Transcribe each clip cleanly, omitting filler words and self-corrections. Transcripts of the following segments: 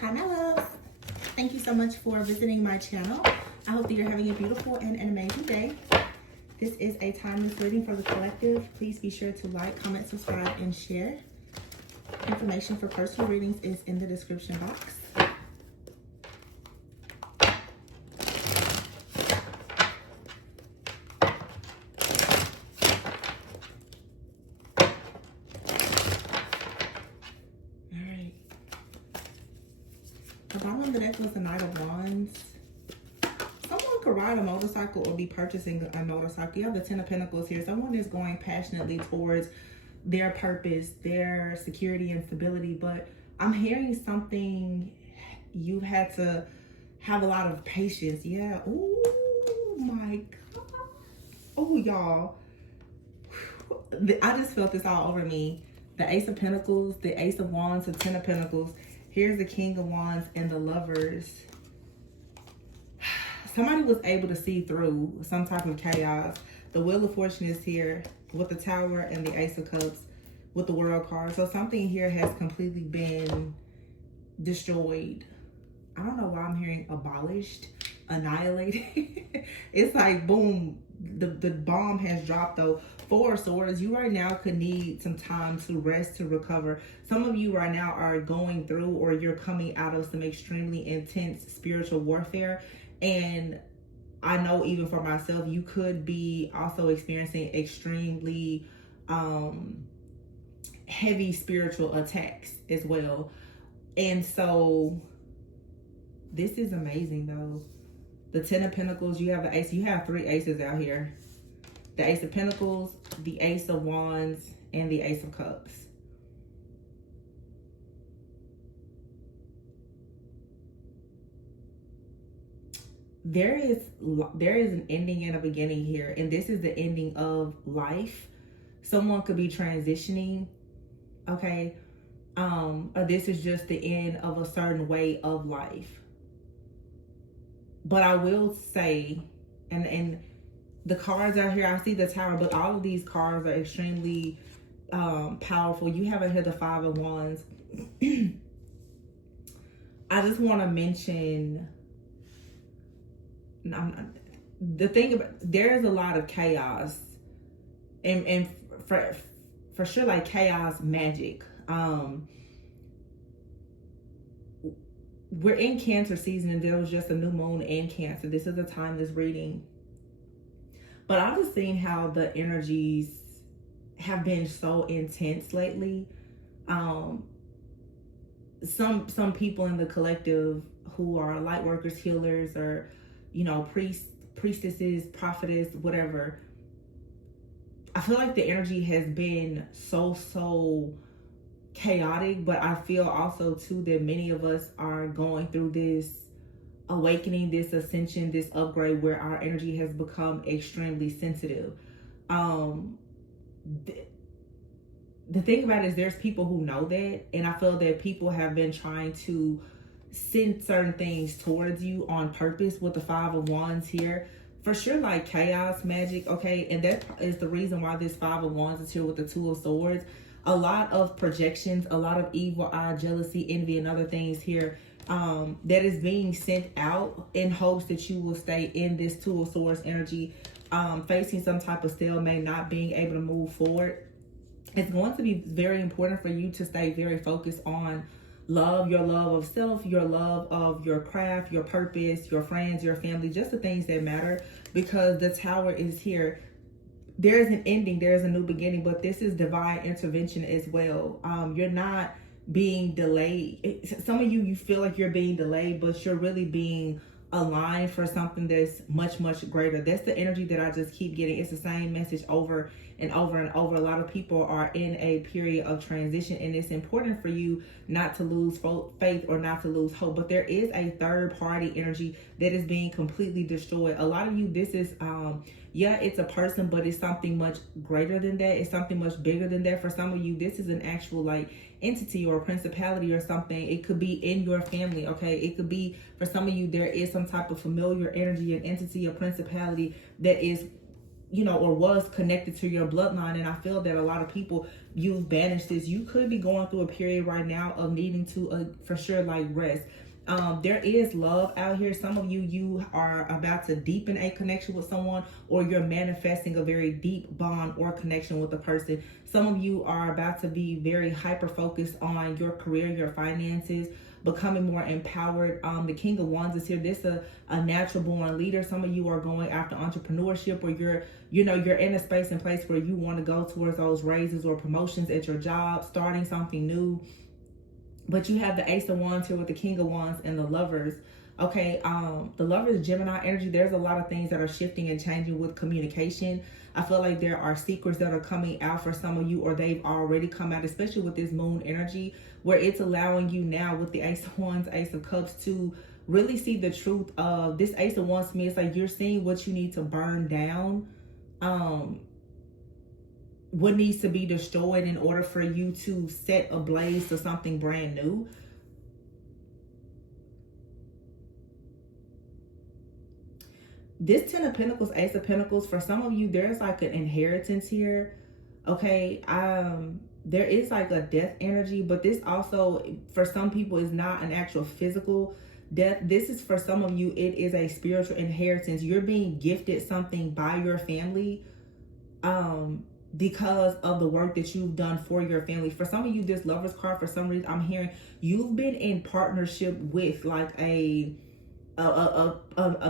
Hi, my loves. Thank you so much for visiting my channel. I hope that you're having a beautiful and an amazing day. This is a timeless reading for the collective. Please be sure to like, comment, subscribe, and share. Information for personal readings is in the description box. The bottom of the deck was the Knight of Wands. Someone could ride a motorcycle or be purchasing a motorcycle. You have the Ten of Pentacles here. Someone is going passionately towards their purpose, their security and stability. But I'm hearing something, you've had to have a lot of patience. Yeah. Oh my God. Oh, y'all. I just felt this all over me. The Ace of Pentacles, the Ace of Wands, the Ten of Pentacles. Here's the King of Wands and the Lovers. Somebody was able to see through some type of chaos. The Wheel of Fortune is here with the Tower and the Ace of Cups with the World card. So something here has completely been destroyed. I don't know why I'm hearing abolished, annihilated. It's like, boom, the bomb has dropped though. Four of Swords, you right now could need some time to rest, to recover. Some of you right now are going through or you're coming out of some extremely intense spiritual warfare. And I know even for myself, you could be also experiencing extremely heavy spiritual attacks as well. And so this is amazing though. The Ten of Pentacles, you have the Ace. You have three aces out here. The Ace of Pentacles, the Ace of Wands, and the Ace of Cups. There is an ending and a beginning here, and this is the ending of life. Someone could be transitioning, okay? Or this is just the end of a certain way of life. But I will say, and the cards out here, I see the Tower, but all of these cards are extremely powerful. You have here the Five of Wands. I just want to mention, the thing about, there's a lot of chaos, and for sure, like chaos magic. We're in Cancer season, and there was just a new moon in Cancer. This is a timeless reading. But I'm just seeing how the energies have been so intense lately. Some people in the collective who are light workers, healers, or, you know, priestesses, prophetess, whatever. I feel like the energy has been so chaotic, but I feel also too that many of us are going through this awakening, this ascension, this upgrade where our energy has become extremely sensitive. The thing about it is there's people who know that, and I feel that people have been trying to send certain things towards you on purpose with the Five of Wands here. For sure, like chaos magic, okay? And that is the reason why this Five of Wands is here with the Two of Swords. A lot of projections, a lot of evil eye, jealousy, envy, and other things here that is being sent out in hopes that you will stay in this Two of Swords energy, facing some type of stalemate, not being able to move forward. It's going to be very important for you to stay very focused on love, your love of self, your love of your craft, your purpose, your friends, your family, just the things that matter, because the Tower is here. There's an ending, there's a new beginning, but this is divine intervention as well. You're not being delayed. Some of you feel like you're being delayed, but you're really being aligned for something that's much greater. That's the energy that I just keep getting. It's the same message over and over and over. A lot of people are in a period of transition, and it's important for you not to lose faith or not to lose hope. But there is a third party energy that is being completely destroyed. A lot of you, this is yeah, it's a person, but it's something much greater than that. It's something much bigger than that. For some of you, this is an actual like entity or principality or something. It could be in your family, okay? It could be, for some of you, there is some type of familiar energy, an entity, a principality that is you know, or was connected to your bloodline. And I feel that a lot of people, you've banished this. You could be going through a period right now of needing to, for sure, like rest. There is love out here. Some of you are about to deepen a connection with someone, or you're manifesting a very deep bond or connection with a person. Some of you are about to be very hyper focused on your career, your finances, becoming more empowered. The King of Wands is here. This is a natural born leader. Some of you are going after entrepreneurship, or you're in a space and place where you want to go towards those raises or promotions at your job, starting something new. But you have the Ace of Wands here with the King of Wands and the Lovers. Okay, the Lovers, Gemini energy, there's a lot of things that are shifting and changing with communication. I feel like there are secrets that are coming out for some of you, or they've already come out, especially with this moon energy, where it's allowing you now with the Ace of Wands, Ace of Cups, to really see the truth of this. Ace of Wands to me, it's like you're seeing what you need to burn down, what needs to be destroyed in order for you to set ablaze to something brand new. This 10 of Pentacles, Ace of Pentacles, for some of you, there's like an inheritance here. Okay, there is like a death energy, but this also, for some people, is not an actual physical death. This is, for some of you, it is a spiritual inheritance. You're being gifted something by your family, because of the work that you've done for your family. For some of you, this Lovers card, for some reason, I'm hearing you've been in partnership with like a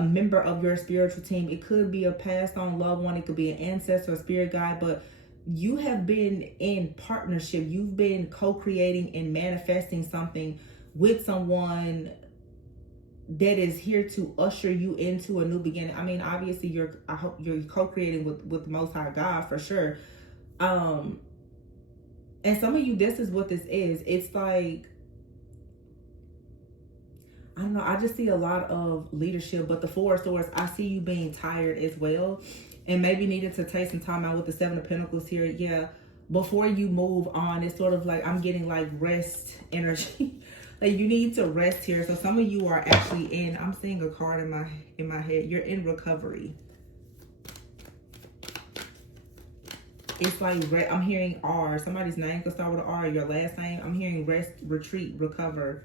member of your spiritual team. It could be a passed on loved one, it could be an ancestor, a spirit guide, but you have been in partnership. You've been co-creating and manifesting something with someone that is here to usher you into a new beginning. I mean, obviously I hope you're co-creating with the Most High God, for sure. And some of you, this is what this is. It's like, I don't know, I just see a lot of leadership, but the Four of Swords, I see you being tired as well, and maybe needed to take some time out with the Seven of Pentacles here. Yeah, before you move on, it's sort of like I'm getting like rest energy. Like you need to rest here. So some of you are actually in, I'm seeing a card in my head. You're in recovery. It's like, I'm hearing R. Somebody's name could start with an R, your last name. I'm hearing rest, retreat, recover,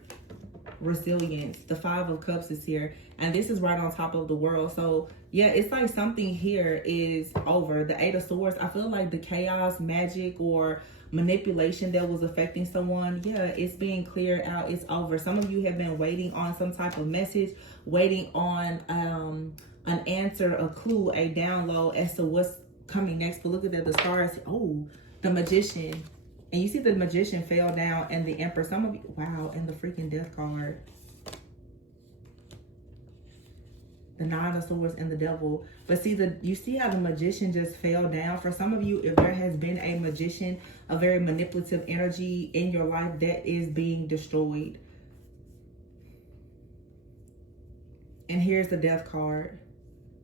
resilience. The Five of Cups is here, and this is right on top of the world. So yeah, it's like something here is over. The Eight of Swords, I feel like the chaos, magic, or manipulation that was affecting someone, yeah, it's being cleared out. It's over. Some of you have been waiting on some type of message, waiting on an answer, a clue, a download as to what's coming next. But look at that, the stars. Oh, the Magician. And you see the Magician fell down, and the Emperor. Some of you, wow, and the freaking Death card. The Nine of Swords and the Devil. But see, you see how the Magician just fell down? For some of you, if there has been a magician, a very manipulative energy in your life, that is being destroyed. And here's the Death card.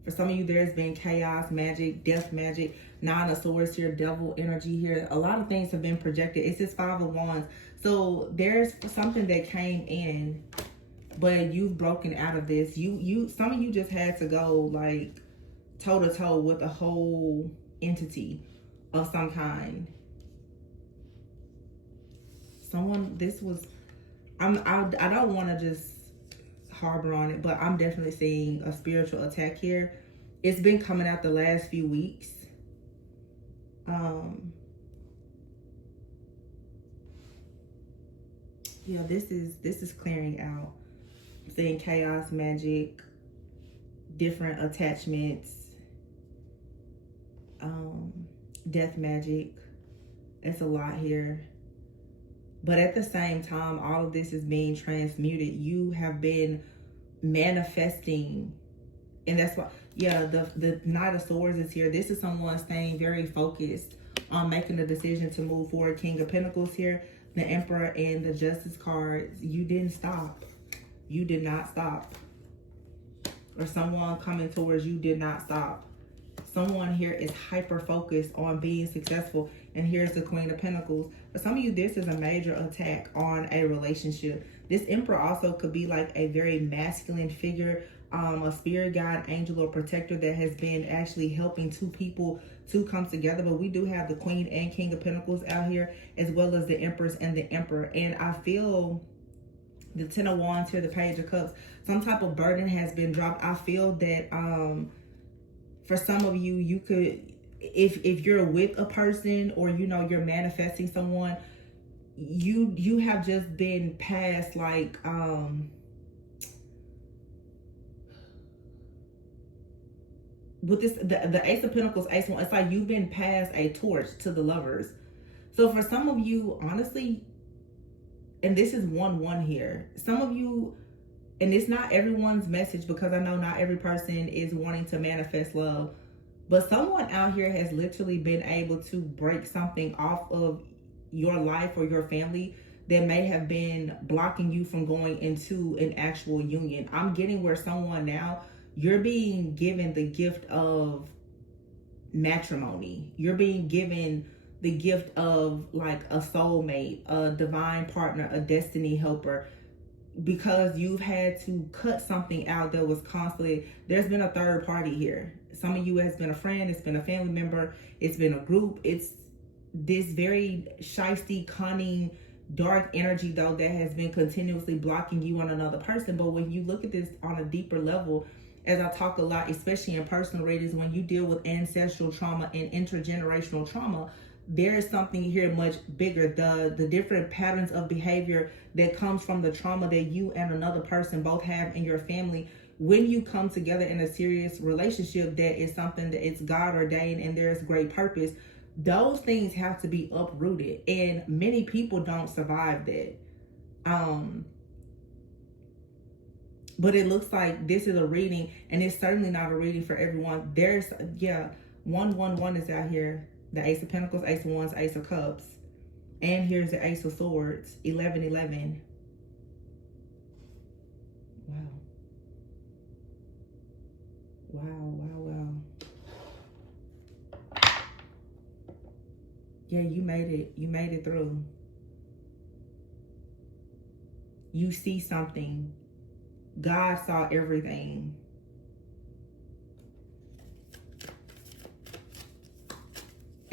For some of you, there's been chaos, magic, death magic, Nine of Swords here, Devil energy here. A lot of things have been projected. It's this Five of Wands. So there's something that came in, but you've broken out of this. Some of you just had to go like toe to toe with a whole entity of some kind. Someone, I don't want to just harbor on it, but I'm definitely seeing a spiritual attack here. It's been coming out the last few weeks. Yeah, this is clearing out. I'm seeing chaos, magic, different attachments, death magic. It's a lot here. But at the same time, all of this is being transmuted. You have been manifesting, and that's why, yeah, the Knight of Swords is here. This is someone staying very focused on making the decision to move forward. King of Pentacles here, the Emperor, and the Justice cards. You didn't stop. You did not stop. Or someone coming towards you did not stop. Someone here is hyper focused on being successful. And here's the Queen of Pentacles. For some of you, this is a major attack on a relationship. This Emperor also could be like a very masculine figure, a spirit guide, angel, or protector that has been actually helping two people to come together. But we do have the Queen and King of Pentacles out here, as well as the Empress and the Emperor. And I feel the Ten of Wands here, the Page of Cups, some type of burden has been dropped. I feel that for some of you, you could, if you're with a person, or you know you're manifesting someone, you have just been past, like with this, the Ace of Pentacles, Ace One, it's like you've been past a torch to the Lovers. So for some of you, honestly, and this is 1-1 here, some of you, and it's not everyone's message, because I know not every person is wanting to manifest love, but someone out here has literally been able to break something off of your life or your family that may have been blocking you from going into an actual union. I'm getting where someone now, you're being given the gift of matrimony. You're being given the gift of like a soulmate, a divine partner, a destiny helper, because you've had to cut something out that was constantly, there's been a third party here. Some of you has been a friend, it's been a family member, it's been a group. It's this very shisty, cunning, dark energy though that has been continuously blocking you on another person. But when you look at this on a deeper level, as I talk a lot, especially in personal readings, when you deal with ancestral trauma and intergenerational trauma, there is something here much bigger. The different patterns of behavior that comes from the trauma that you and another person both have in your family. When you come together in a serious relationship that is something that it's God ordained and there's great purpose, those things have to be uprooted, and many people don't survive that. But it looks like this is a reading, and it's certainly not a reading for everyone. There's, yeah, 111 is out here. The Ace of Pentacles, Ace of Wands, Ace of Cups. And here's the Ace of Swords, 1111. Wow. Wow, wow, wow. Yeah, you made it. You made it through. You see something. God saw everything.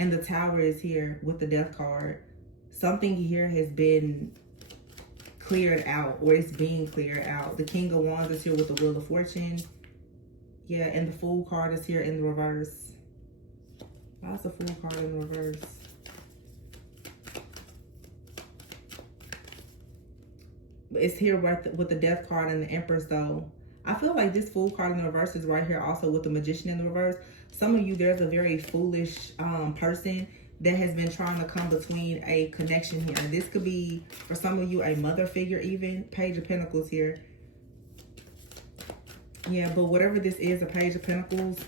And the Tower is here with the Death card. Something here has been cleared out, or it's being cleared out. The King of Wands is here with the Wheel of Fortune. Yeah, and the Fool card is here in the reverse. Why's the Fool card in the reverse? It's here with the Death card and the Empress though. I feel like this Fool card in the reverse is right here also with the Magician in the reverse. Some of you, there's a very foolish person that has been trying to come between a connection here. And this could be, for some of you, a mother figure even. Page of Pentacles here. Yeah, but whatever this is, a Page of Pentacles,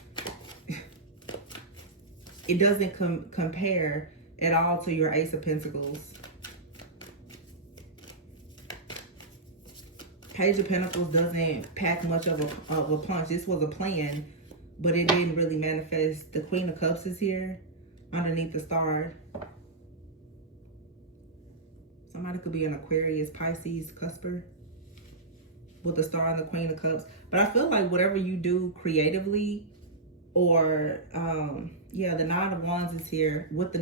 it doesn't compare at all to your Ace of Pentacles. Page of Pentacles doesn't pack much of a punch. This was a plan, but it didn't really manifest. The Queen of Cups is here underneath the star. Somebody could be an Aquarius, Pisces, Cusper with the star and the Queen of Cups. But I feel like whatever you do creatively, or yeah, the Nine of Wands is here with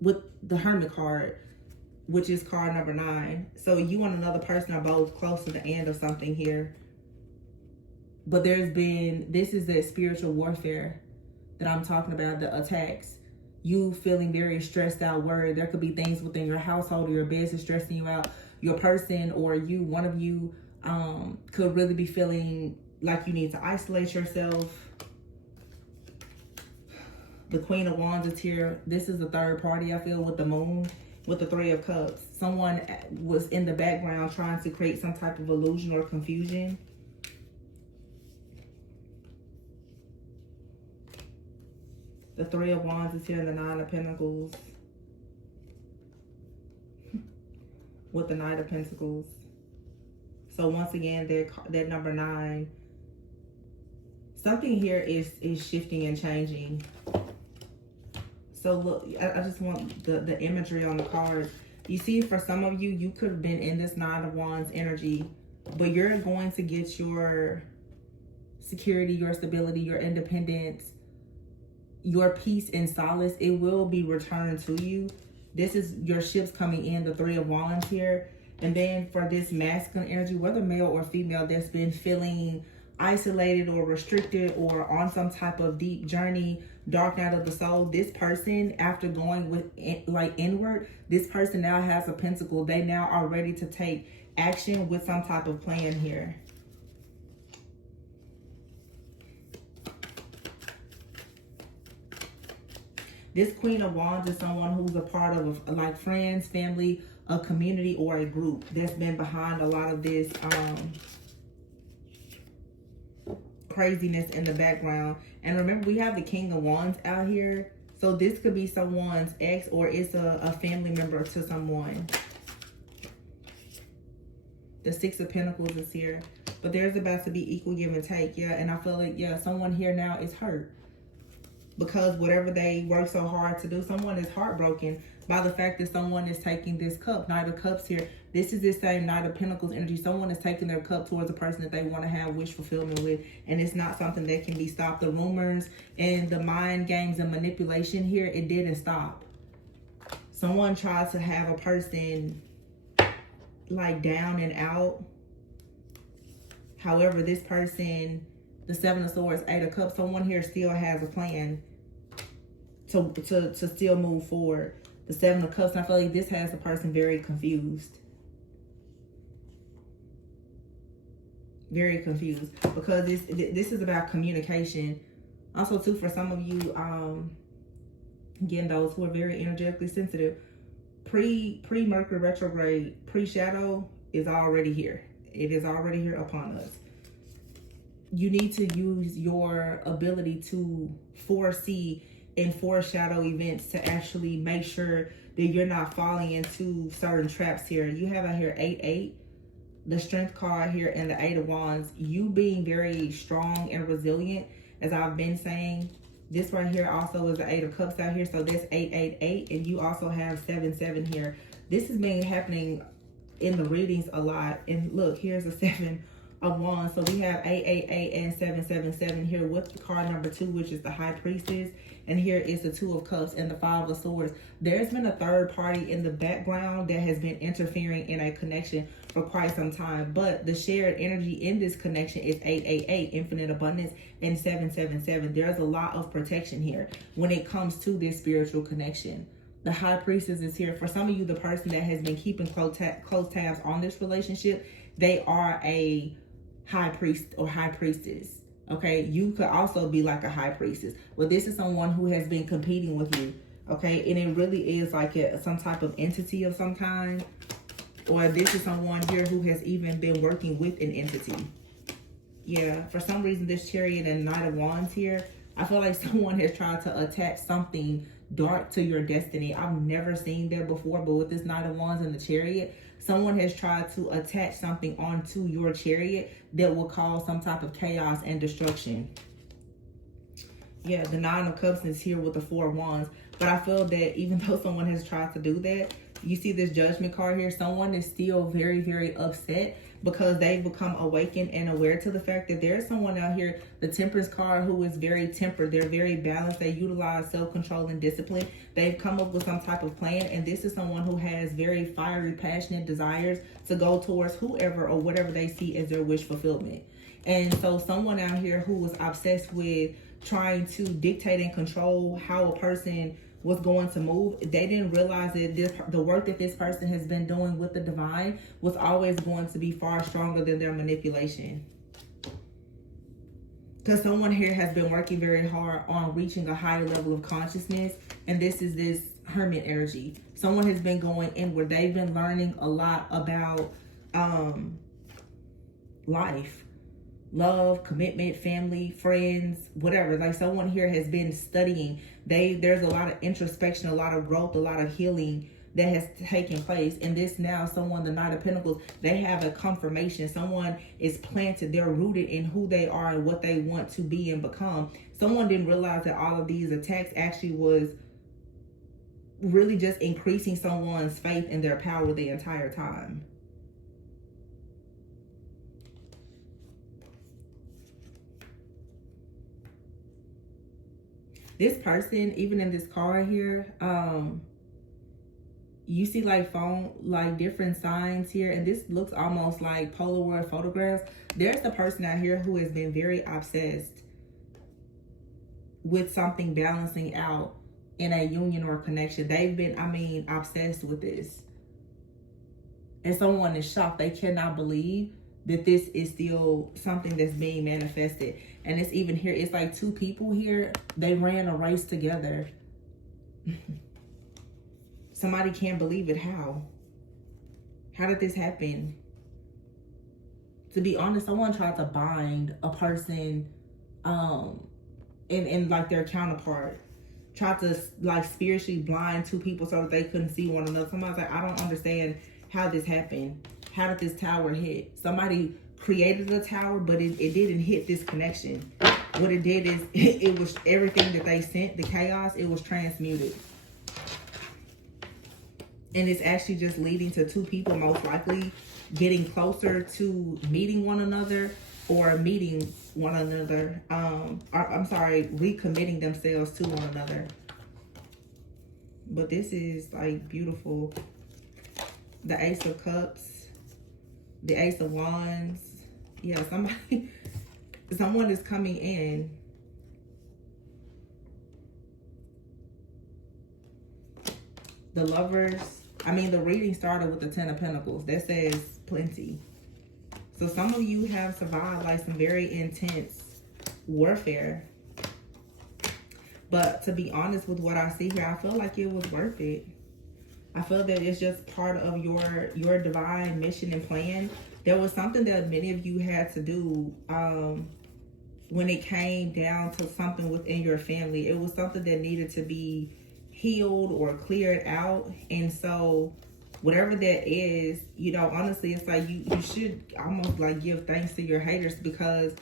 with the Hermit card, which is card number 9. So you and another person are both close to the end of something here. But this is the spiritual warfare that I'm talking about, the attacks. You feeling very stressed out, worried. There could be things within your household or your business stressing you out. Your person or you, one of you, could really be feeling like you need to isolate yourself. The Queen of Wands is here. This is the third party, I feel, with the Moon. With the Three of Cups, someone was in the background trying to create some type of illusion or confusion. The Three of Wands is here in the Nine of Pentacles. With the Knight of Pentacles. So once again, that number 9. Something here is shifting and changing. So look, I just want the imagery on the card. You see, for some of you, you could have been in this Nine of Wands energy but you're going to get your security, your stability, your independence, your peace and solace. It will be returned to you. This is your ships coming in, the Three of Wands here. And then for this masculine energy, whether male or female, that's been feeling isolated or restricted or on some type of deep journey, dark night of the soul, this person, after going with like inward, this person now has a pentacle. They now are ready to take action with some type of plan here. This Queen of Wands is someone who's a part of like friends, family, a community, or a group that's been behind a lot of this craziness in the background. And remember, we have the King of Wands out here. So this could be someone's ex, or it's a family member to someone. The Six of Pentacles is here. But there's about to be equal give and take. Yeah, and I feel like, yeah, someone here now is hurt. Because whatever they work so hard to do, someone is heartbroken by the fact that someone is taking this cup. Knight of Cups here. This is the same Knight of Pentacles energy. Someone is taking their cup towards a person that they want to have wish fulfillment with. And it's not something that can be stopped. The rumors and the mind games and manipulation here, it didn't stop. Someone tried to have a person like down and out. However, this person, the Seven of Swords, Eight of Cups, someone here still has a plan to still move forward. The Seven of Cups, and I feel like this has the person very confused. Very confused. Because this is about communication. Also, too, for some of you, again, those who are very energetically sensitive, pre-Mercury retrograde, pre-shadow is already here. It is already here upon us. You need to use your ability to foresee and foreshadow events to actually make sure that you're not falling into certain traps here. You have out here 8-8, the Strength card here, and the Eight of Wands. You being very strong and resilient, as I've been saying. This right here also is the Eight of Cups out here. So that's 8-8-8, and you also have 7-7 here. This has been happening in the readings a lot. And look, here's the Seven of Wands. So we have 8-8-8 and 7-7-7 here with the card number 2, which is the High Priestess. And here is the Two of Cups and the Five of Swords. There's been a third party in the background that has been interfering in a connection for quite some time. But the shared energy in this connection is 8-8-8, infinite abundance, and 7-7-7. There's a lot of protection here when it comes to this spiritual connection. The High Priestess is here. For some of you, the person that has been keeping close tabs on this relationship, they are a high priest or high priestess. Okay, you could also be like a high priestess. Well, this is someone who has been competing with you. Okay, and it really is like some type of entity of some kind. Or this is someone here who has even been working with an entity. Yeah, for some reason, this Chariot and Knight of Wands here, I feel like someone has tried to attach something dark to your destiny. I've never seen that before, but with this Knight of Wands and the Chariot, someone has tried to attach something onto your chariot that will cause some type of chaos and destruction. Yeah, the Nine of Cups is here with the Four of Wands. But I feel that even though someone has tried to do that, you see this Judgment card here, someone is still very, very upset because they've become awakened and aware to the fact that there's someone out here, the Temperance card, who is very tempered. They're very balanced. They utilize self-control and discipline. They've come up with some type of plan, and this is someone who has very fiery, passionate desires to go towards whoever or whatever they see as their wish fulfillment. And so someone out here who was obsessed with trying to dictate and control how a person was going to move, they didn't realize that the work that this person has been doing with the divine was always going to be far stronger than their manipulation. Because someone here has been working very hard on reaching a higher level of consciousness, and this is this Hermit energy. Someone has been going inward. They've been learning a lot about life. Love, commitment, family, friends, whatever. Like someone here has been studying. There's a lot of introspection, a lot of growth, a lot of healing that has taken place. And this now, someone, the Knight of Pentacles, they have a confirmation. Someone is planted. They're rooted in who they are and what they want to be and become. Someone didn't realize that all of these attacks actually was really just increasing someone's faith in their power the entire time. This person, even in this card here, you see like different signs here, and this looks almost like Polaroid photographs. There's the person out here who has been very obsessed with something balancing out in a union or connection. They've been, obsessed with this. And someone is shocked. They cannot believe that this is still something that's being manifested. And it's even here, it's like two people here, they ran a race together. Somebody can't believe it. How did this happen? To be honest, someone tried to bind a person in like their counterpart, tried to like spiritually blind two people so that they couldn't see one another. Somebody's like, I don't understand how this happened. How did this tower hit? Somebody created the tower, but it didn't hit this connection. What it did is it was everything that they sent, the chaos, it was transmuted. And it's actually just leading to two people most likely getting closer to meeting one another, or meeting one another. Recommitting themselves to one another. But this is like beautiful. The Ace of Cups, the Ace of Wands. Yeah, someone is coming in. The Lovers. The reading started with the Ten of Pentacles. That says plenty. So some of you have survived like some very intense warfare. But to be honest with what I see here, I feel like it was worth it. I feel that it's just part of your divine mission and plan. There was something that many of you had to do when it came down to something within your family. It was something that needed to be healed or cleared out. And so whatever that is, honestly, it's like you should almost like give thanks to your haters, because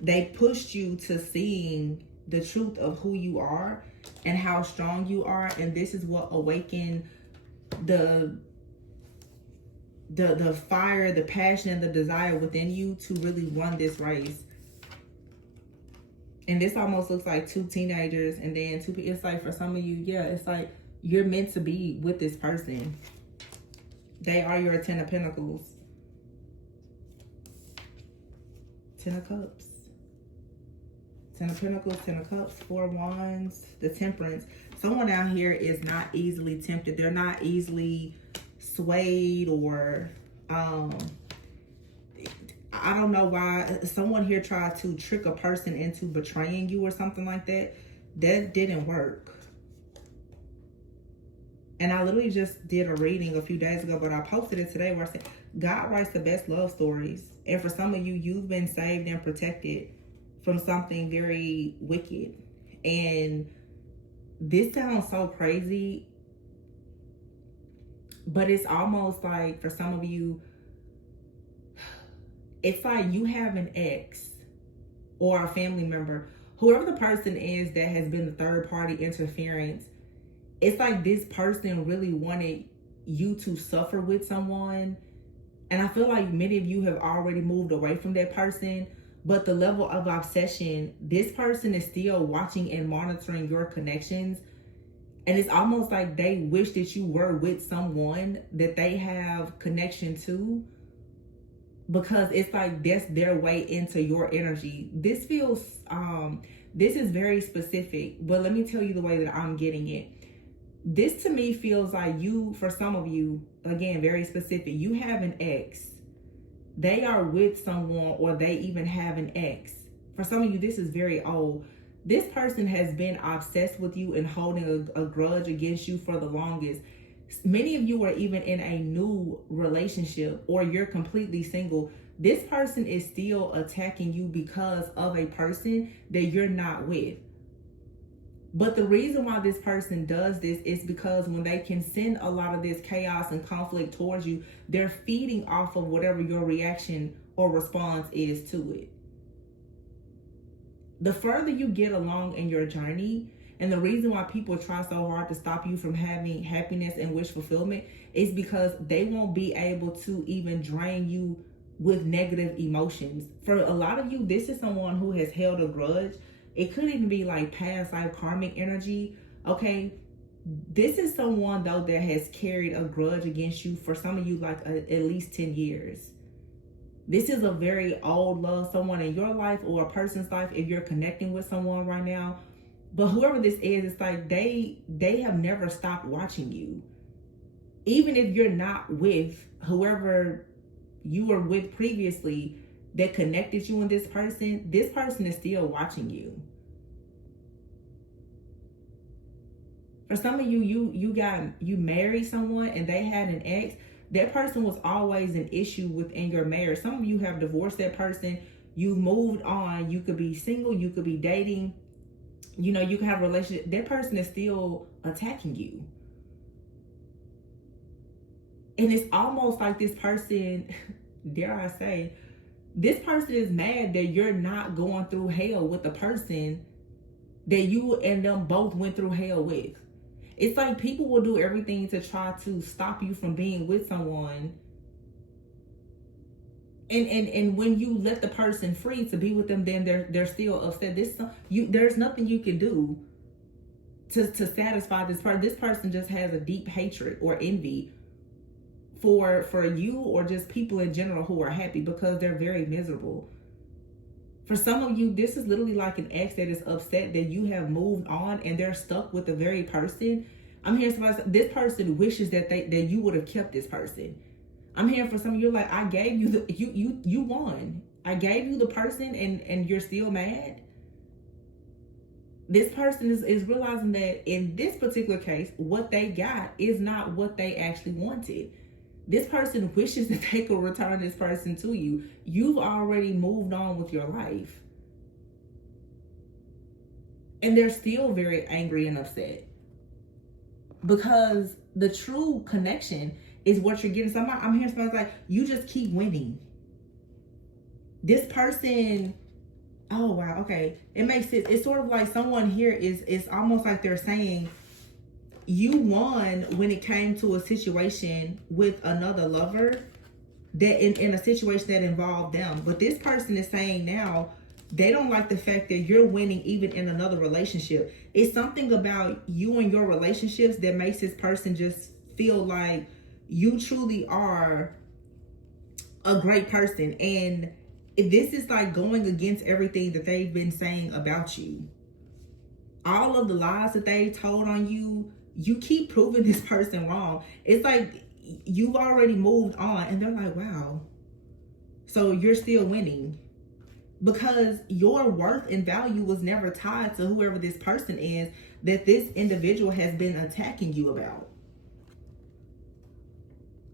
they pushed you to seeing the truth of who you are and how strong you are. And this is what awakened the fire, the passion, and the desire within you to really run this race. And this almost looks like two teenagers, and then two people. It's like for some of you, yeah, it's like you're meant to be with this person. They are your Ten of Pentacles. Ten of Cups. Ten of Pentacles, Ten of Cups, Four of Wands, the Temperance. Someone out here is not easily tempted. They're not easily swayed, or I don't know why. Someone here tried to trick a person into betraying you or something like that. That didn't work. And I literally just did a reading a few days ago, but I posted it today where I said, God writes the best love stories. And for some of you, you've been saved and protected from something very wicked. And this sounds so crazy, but it's almost like for some of you, it's like you have an ex or a family member, whoever the person is that has been the third party interference. It's like this person really wanted you to suffer with someone. And I feel like many of you have already moved away from that person. But the level of obsession, this person is still watching and monitoring your connections. And it's almost like they wish that you were with someone that they have connection to, because it's like that's their way into your energy. This feels, this is very specific, but let me tell you the way that I'm getting it. This to me feels like you, for some of you, again, very specific, you have an ex. They are with someone, or they even have an ex. For some of you, this is very old. This person has been obsessed with you and holding a grudge against you for the longest. Many of you are even in a new relationship, or you're completely single. This person is still attacking you because of a person that you're not with. But the reason why this person does this is because when they can send a lot of this chaos and conflict towards you, they're feeding off of whatever your reaction or response is to it. The further you get along in your journey, and the reason why people try so hard to stop you from having happiness and wish fulfillment is because they won't be able to even drain you with negative emotions. For a lot of you, this is someone who has held a grudge It could even be like past life karmic energy. Okay, this is someone though that has carried a grudge against you for some of you like at least 10 years. This is a very old love, someone in your life or a person's life if you're connecting with someone right now. But whoever this is, it's like they have never stopped watching you. Even if you're not with whoever you were with previously that connected you and this person is still watching you. For some of you, you married someone and they had an ex. That person was always an issue within your marriage. Some of you have divorced that person. You moved on. You could be single. You could be dating. You know, you can have a relationship. That person is still attacking you. And it's almost like this person, dare I say, this person is mad that you're not going through hell with the person that you and them both went through hell with. It's like people will do everything to try to stop you from being with someone. And when you let the person free to be with them, then they're still upset. There's nothing you can do to satisfy this person. This person just has a deep hatred or envy for you or just people in general who are happy because they're very miserable. For some of you, this is literally like an ex that is upset that you have moved on and they're stuck with the very person. I'm hearing somebody say, this person wishes that you would have kept this person. I'm hearing for some of you, like, I gave you you won. I gave you the person and you're still mad. This person is realizing that in this particular case, what they got is not what they actually wanted. This person wishes that they could return this person to you. You've already moved on with your life. And they're still very angry and upset. Because the true connection is what you're getting. I'm hearing somebody like, you just keep winning. This person, oh wow, okay. It makes sense. It's sort of like someone here is almost like they're saying, you won when it came to a situation with another lover that in a situation that involved them. But this person is saying now they don't like the fact that you're winning even in another relationship. It's something about you and your relationships that makes this person just feel like you truly are a great person. And this is like going against everything that they've been saying about you. All of the lies that they told on you, you keep proving this person wrong. It's like you've already moved on and they're like, wow, so you're still winning. Because your worth and value was never tied to whoever this person is that this individual has been attacking you about.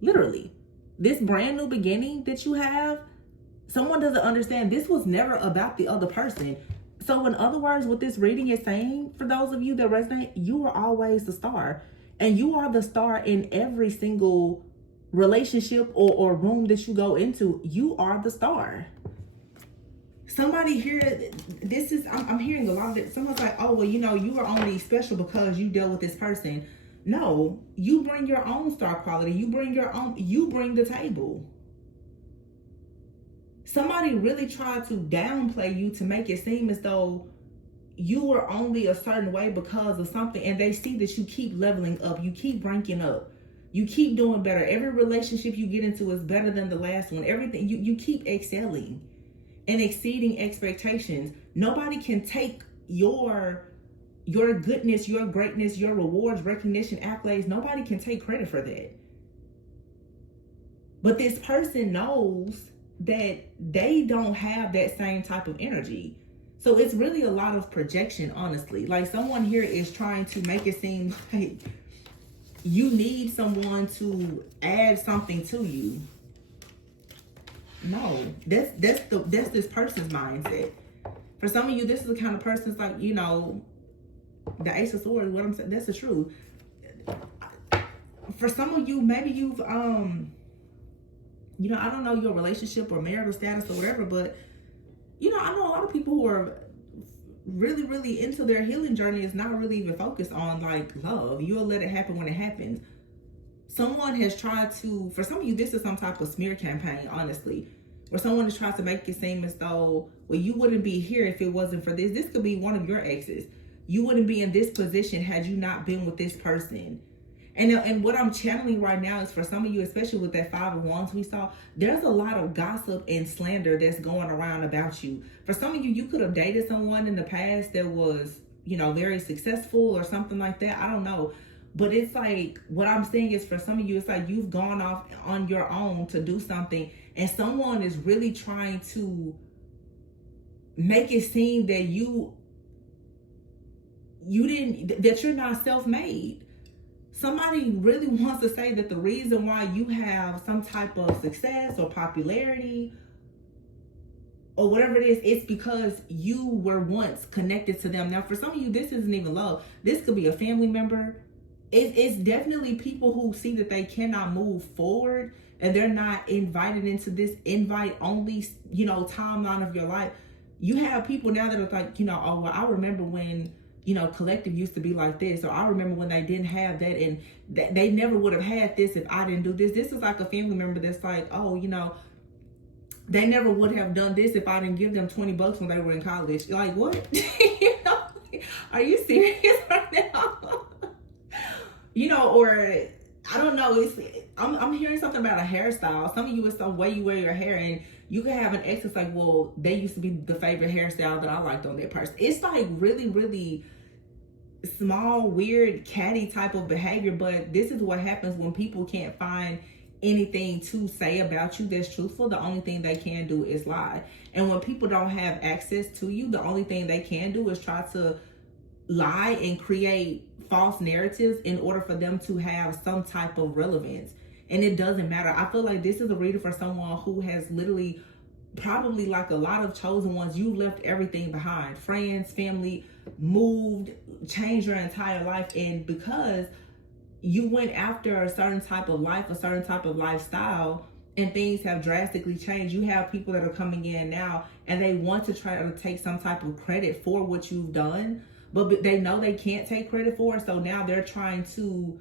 Literally, this brand new beginning that you have, someone doesn't understand this was never about the other person. So in other words, what this reading is saying, for those of you that resonate, you are always the star. And you are the star in every single relationship or room that you go into. You are the star. Somebody here, I'm hearing a lot of it. Someone's like, oh, well, you know, you are only special because you dealt with this person. No, you bring your own star quality. You bring the table. Somebody really tried to downplay you to make it seem as though you were only a certain way because of something, and they see that you keep leveling up, you keep ranking up, you keep doing better. Every relationship you get into is better than the last one. Everything, you keep excelling and exceeding expectations. Nobody can take your goodness, your greatness, your rewards, recognition, accolades. Nobody can take credit for that. But this person knows that they don't have that same type of energy. So it's really a lot of projection, honestly. Like someone here is trying to make it seem like you need someone to add something to you. No, that's this person's mindset. For some of you, this is the kind of person that's like, you know, the Ace of Swords, what I'm saying, that's the truth. For some of you, maybe you've you know, I don't know your relationship or marital status or whatever, but you know, I know a lot of people who are really, really into their healing journey is not really even focused on like love. You'll let it happen when it happens. Someone has tried to, for some of you, this is some type of smear campaign, honestly, or someone is trying to make it seem as though, well, you wouldn't be here if it wasn't for this. This could be one of your exes. You wouldn't be in this position had you not been with this person. And what I'm channeling right now is for some of you, especially with that Five of Wands we saw, there's a lot of gossip and slander that's going around about you. For some of you, you could have dated someone in the past that was, you know, very successful or something like that. I don't know. But it's like, what I'm saying is for some of you, it's like you've gone off on your own to do something, and someone is really trying to make it seem that that you're not self-made. Somebody really wants to say that the reason why you have some type of success or popularity or whatever it is, it's because you were once connected to them. Now, for some of you, this isn't even love. This could be a family member. It's definitely people who see that they cannot move forward and they're not invited into this invite-only, you know, timeline of your life. You have people now that are like, you know, oh, well, I remember when, you know, collective used to be like this, or I remember when they didn't have that, and they never would have had this if I didn't do this. This is like a family member that's like, oh, you know, they never would have done this if I didn't give them $20 when they were in college. Like, what? You know, are you serious right now? You know, or I don't know. I'm hearing something about a hairstyle. Some of you, it's the way you wear your hair, and you can have an ex that's like, well, they used to be the favorite hairstyle that I liked on that person. It's like really, really small, weird, catty type of behavior. But this is what happens when people can't find anything to say about you that's truthful. The only thing they can do is lie. And when people don't have access to you, the only thing they can do is try to lie and create false narratives in order for them to have some type of relevance. And it doesn't matter. I feel like this is a reading for someone who has literally, probably like a lot of chosen ones, you left everything behind. Friends, family, moved, changed your entire life. And because you went after a certain type of life, a certain type of lifestyle, and things have drastically changed, you have people that are coming in now and they want to try to take some type of credit for what you've done, but they know they can't take credit for it. So now they're trying to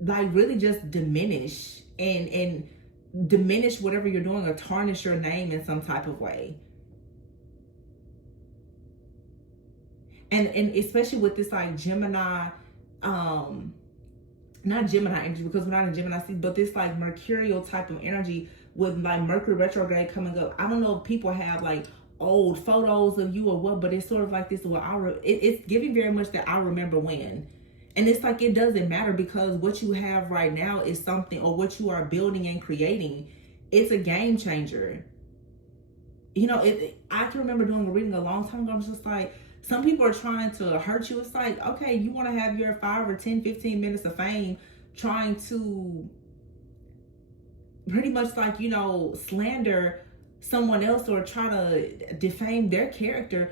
like really just diminish and diminish whatever you're doing, or tarnish your name in some type of way. And especially with this like Gemini, not Gemini energy, because we're not in Gemini season, but this like mercurial type of energy with like Mercury retrograde coming up. I don't know if people have like old photos of you or what, but it's sort of like this, well, it's giving very much that I remember when. And it's like, it doesn't matter, because what you have right now is something, or what you are building and creating, it's a game changer. You know, I can remember doing a reading a long time ago. I was just like, some people are trying to hurt you. It's like, okay, you want to have your 5 or 10, 15 minutes of fame trying to pretty much like, you know, slander someone else or try to defame their character.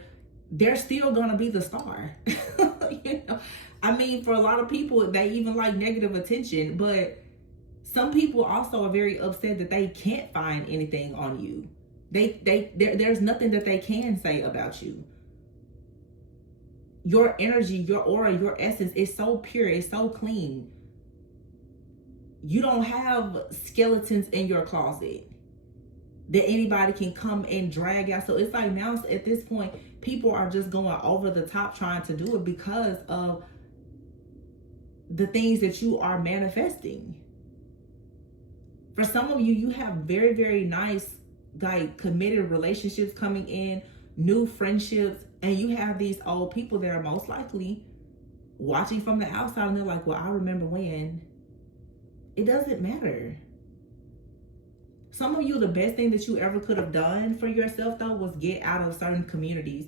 They're still going to be the star. You know, I mean, for a lot of people, they even like negative attention, but some people also are very upset that they can't find anything on you. There's nothing that they can say about you. Your energy, your aura, your essence is so pure, it's so clean. You don't have skeletons in your closet that anybody can come and drag out. So it's like now at this point, people are just going over the top trying to do it because of the things that you are manifesting. For some of you, you have very, very nice, like committed relationships coming in, new friendships, and you have these old people that are most likely watching from the outside, and they're like, well, I remember when. It doesn't matter. Some of you, the best thing that you ever could have done for yourself, though, was get out of certain communities.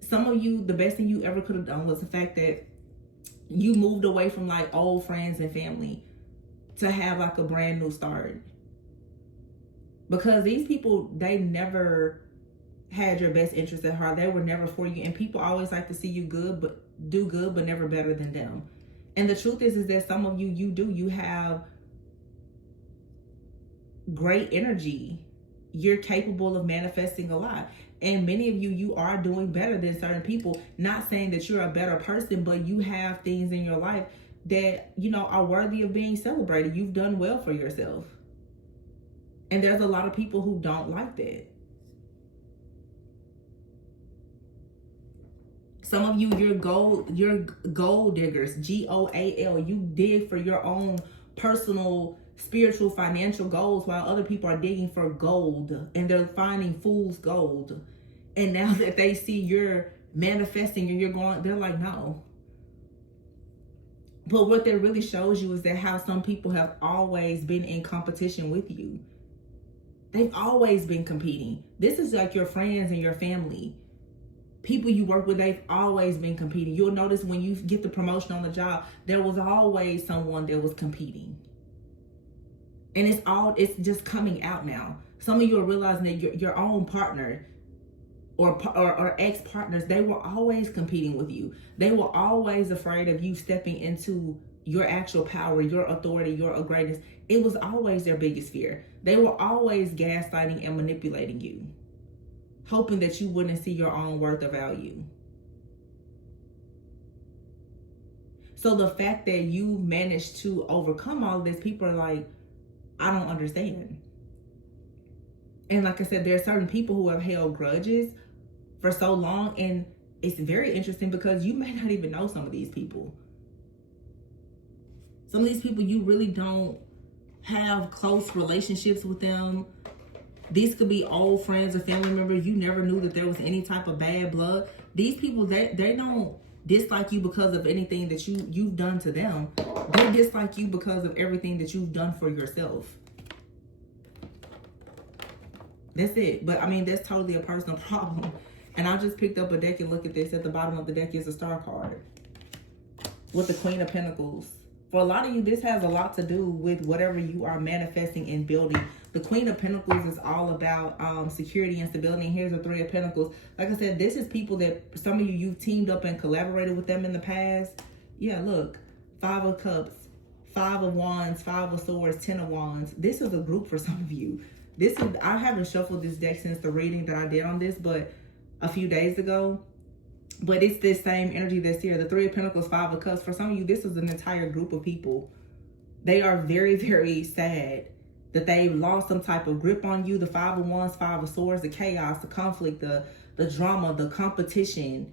Some of you, the best thing you ever could have done was the fact that you moved away from like old friends and family to have like a brand new start. Because these people, they never had your best interest at heart. They were never for you. And people always like to see you good, but do good, but never better than them. And the truth is that some of you, you have great energy. You're capable of manifesting a lot. And many of you, you are doing better than certain people. Not saying that you're a better person, but you have things in your life that, you know, are worthy of being celebrated. You've done well for yourself. And there's a lot of people who don't like that. Some of you, you're gold diggers, Goal. You dig for your own personal, spiritual, financial goals, while other people are digging for gold and they're finding fool's gold. And now that they see you're manifesting and you're going, they're like, no. But what that really shows you is that how some people have always been in competition with you. They've always been competing. This is like your friends and your family. People you work with, they've always been competing. You'll notice when you get the promotion on the job, there was always someone that was competing. And it's just coming out now. Some of you are realizing that your own partner or ex-partners, they were always competing with you. They were always afraid of you stepping into your actual power, your authority, your greatness. It was always their biggest fear. They were always gaslighting and manipulating you, hoping that you wouldn't see your own worth or value. So the fact that you managed to overcome all of this, people are like, I don't understand. And like I said, there are certain people who have held grudges for so long, and it's very interesting because you may not even know some of these people. Some of these people, you really don't have close relationships with them. These could be old friends or family members. You never knew that there was any type of bad blood. These people, they don't dislike you because of anything that you've done to them. They dislike you because of everything that you've done for yourself. That's it. But I mean, that's totally a personal problem. And I just picked up a deck and look at this. At the bottom of the deck is a star card with the Queen of Pentacles. For a lot of you, this has a lot to do with whatever you are manifesting and building. The Queen of Pentacles is all about security and stability. And here's the Three of Pentacles. Like I said, this is people that some of you've teamed up and collaborated with them in the past. Yeah, look. Five of Cups, Five of Wands, Five of Swords, Ten of Wands. This is a group for some of you. I haven't shuffled this deck since the reading that I did on this, but a few days ago. But it's this same energy that's here. The Three of Pentacles, Five of Cups. For some of you, this is an entire group of people. They are very, very sad that they've lost some type of grip on you. The Five of Wands, Five of Swords, the chaos, the conflict, the drama, the competition,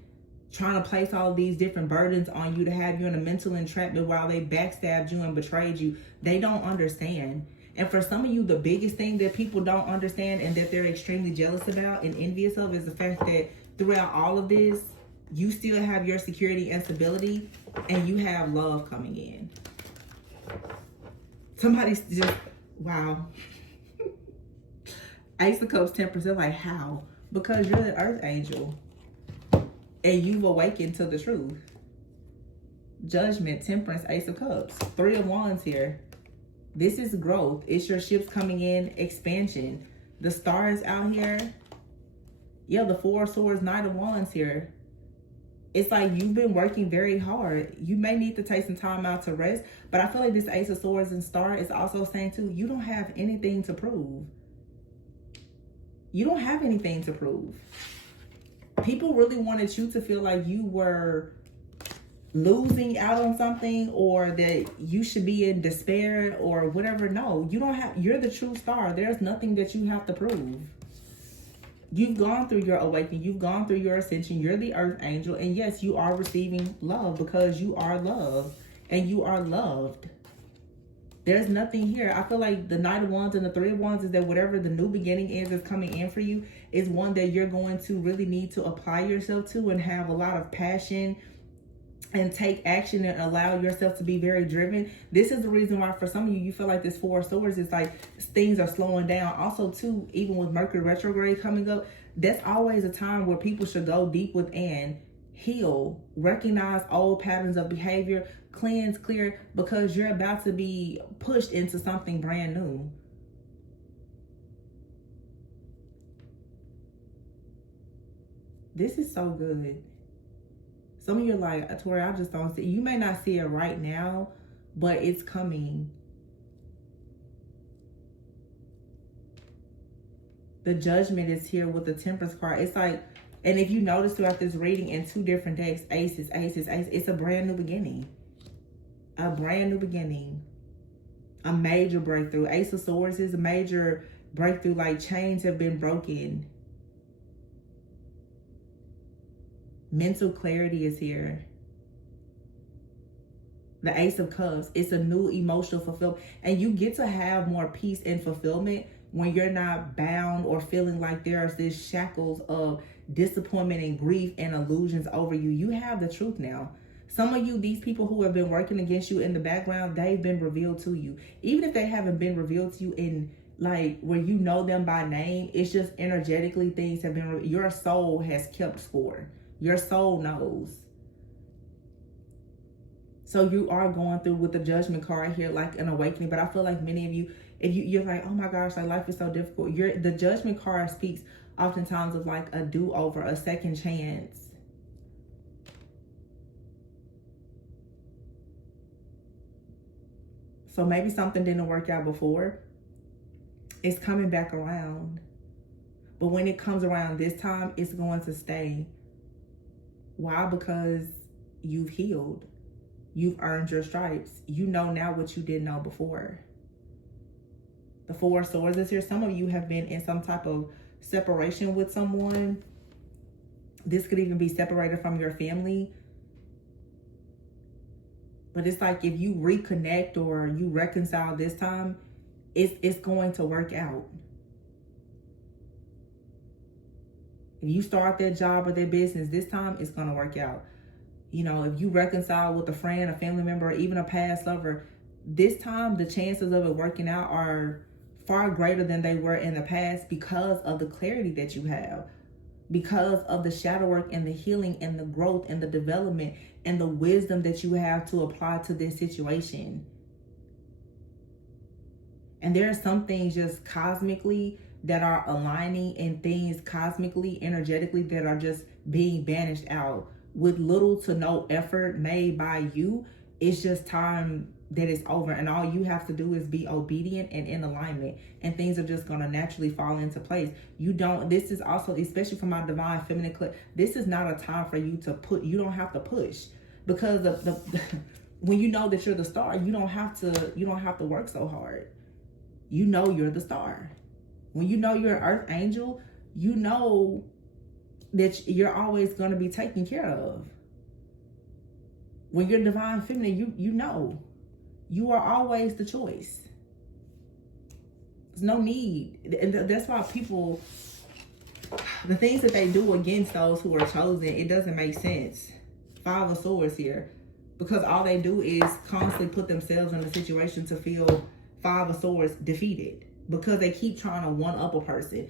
trying to place all these different burdens on you to have you in a mental entrapment while they backstabbed you and betrayed you. They don't understand. And for some of you, the biggest thing that people don't understand and that they're extremely jealous about and envious of is the fact that throughout all of this, you still have your security and stability, and you have love coming in. Somebody's just, wow. Ace of Cups, Temperance, they're like, how? Because you're the earth angel, and you've awakened to the truth. Judgment, Temperance, Ace of Cups. Three of Wands here. This is growth. It's your ships coming in, expansion. The stars out here. Yeah, the Four of Swords, Knight of Wands here. It's like you've been working very hard. You may need to take some time out to rest. But I feel like this Ace of Swords and Star is also saying too, you don't have anything to prove. You don't have anything to prove. People really wanted you to feel like you were losing out on something, or that you should be in despair or whatever. No, you don't have, you're the true star. There's nothing that you have to prove. You've gone through your awakening. You've gone through your ascension. You're the earth angel. And yes, you are receiving love because you are loved and you are loved. There's nothing here. I feel like the Knight of Wands and the Three of Wands is that whatever the new beginning is coming in for you is one that you're going to really need to apply yourself to and have a lot of passion and take action and allow yourself to be very driven. This is the reason why for some of you, you feel like this Four of Swords is like things are slowing down. Also too, even with Mercury retrograde coming up, that's always a time where people should go deep within, heal, recognize old patterns of behavior, cleanse, clear, because you're about to be pushed into something brand new. This is so good. Some of you are like, Tori, I just don't see. You may not see it right now, but it's coming. The Judgment is here with the Temperance card. It's like, and if you notice throughout this reading in two different decks, aces, aces, aces, it's a brand new beginning. A brand new beginning. A major breakthrough. Ace of Swords is a major breakthrough, like chains have been broken. Mental clarity is here. The Ace of Cups, it's a new emotional fulfillment. And you get to have more peace and fulfillment when you're not bound or feeling like there's this shackles of disappointment and grief and illusions over you. You have the truth now. Some of you, these people who have been working against you in the background, they've been revealed to you. Even if they haven't been revealed to you in like where you know them by name, it's just energetically things have been, your soul has kept score. Your soul knows. So you are going through with the Judgment card here, like an awakening. But I feel like many of you, if you're like, oh my gosh, like life is so difficult. The Judgment card speaks oftentimes of like a do-over, a second chance. So maybe something didn't work out before. It's coming back around. But when it comes around this time, it's going to stay. Why? Because you've healed. You've earned your stripes. You know now what you didn't know before. The Four of Swords is here. Some of you have been in some type of separation with someone. This could even be separated from your family. But it's like if you reconnect or you reconcile this time, it's going to work out. If you start that job or that business this time, it's going to work out. You know, if you reconcile with a friend, a family member, or even a past lover, this time the chances of it working out are far greater than they were in the past because of the clarity that you have, because of the shadow work and the healing and the growth and the development and the wisdom that you have to apply to this situation. And there are some things just cosmically that are aligning, and things cosmically, energetically that are just being banished out with little to no effort made by you. It's just time that it's over, and all you have to do is be obedient and in alignment, and things are just going to naturally fall into place. This is also, especially for my divine feminine clip, this is not a time for you to you don't have to push, because when you know that you're the star, you don't have to work so hard. You know you're the star. When you know you're an earth angel, you know that you're always going to be taken care of. When you're divine feminine, you know you are always the choice. There's no need. And that's why people, the things that they do against those who are chosen, it doesn't make sense. Five of Swords here. Because all they do is constantly put themselves in a situation to feel Five of Swords defeated. Because they keep trying to one-up a person.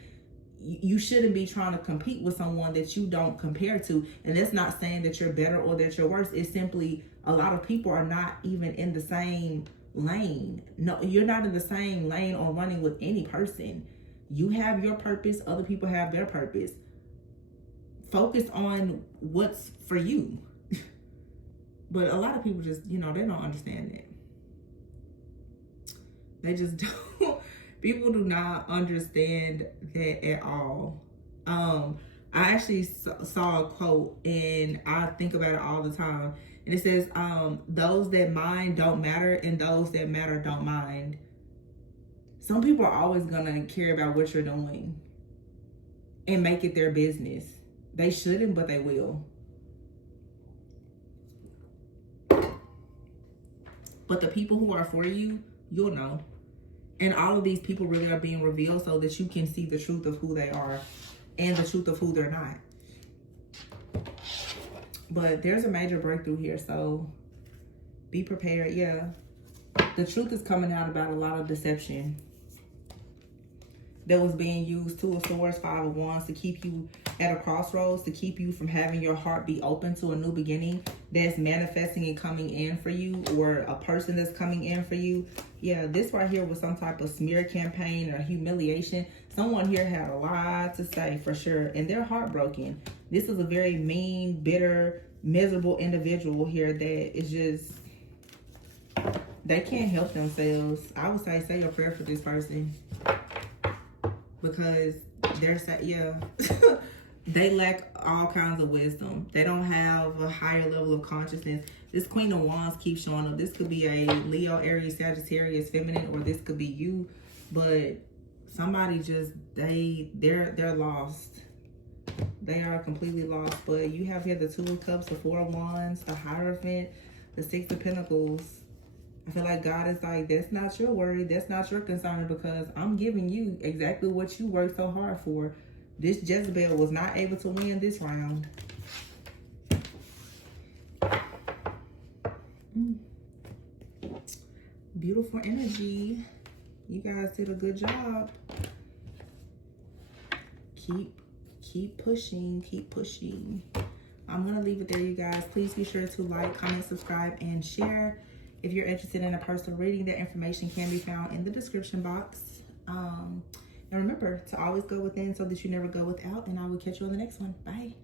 You shouldn't be trying to compete with someone that you don't compare to. And that's not saying that you're better or that you're worse. It's simply a lot of people are not even in the same lane. No, you're not in the same lane or running with any person. You have your purpose. Other people have their purpose. Focus on what's for you. But a lot of people just, they don't understand that. They just don't. People do not understand that at all. I actually saw a quote, and I think about it all the time. And it says, those that mind don't matter, and those that matter don't mind. Some people are always going to care about what you're doing and make it their business. They shouldn't, but they will. But the people who are for you, you'll know. And all of these people really are being revealed so that you can see the truth of who they are and the truth of who they're not. But there's a major breakthrough here, so be prepared. Yeah, the truth is coming out about a lot of deception that was being used. Two of Swords, Five of Wands, to keep you at a crossroads, to keep you from having your heart be open to a new beginning that's manifesting and coming in for you, or a person that's coming in for you. Yeah, this right here was some type of smear campaign or humiliation. Someone here had a lot to say for sure, and they're heartbroken. This is a very mean, bitter, miserable individual here that is just, they can't help themselves. I would say your prayer for this person, because they're, yeah, they lack all kinds of wisdom. They don't have a higher level of consciousness. This Queen of Wands keeps showing up. This could be a Leo, Aries, Sagittarius, feminine, or this could be you. But somebody just, they're lost. They are completely lost. But you have here the Two of Cups, the Four of Wands, the Hierophant, the Six of Pentacles. I feel like God is like, that's not your worry, that's not your concern, because I'm giving you exactly what you worked so hard for. This Jezebel was not able to win this round. Beautiful energy. You guys did a good job. Keep pushing, keep pushing. I'm gonna leave it there, you guys. Please be sure to like, comment, subscribe, and share. If you're interested in a personal reading, that information can be found in the description box. And remember to always go within so that you never go without, and I will catch you on the next one. Bye.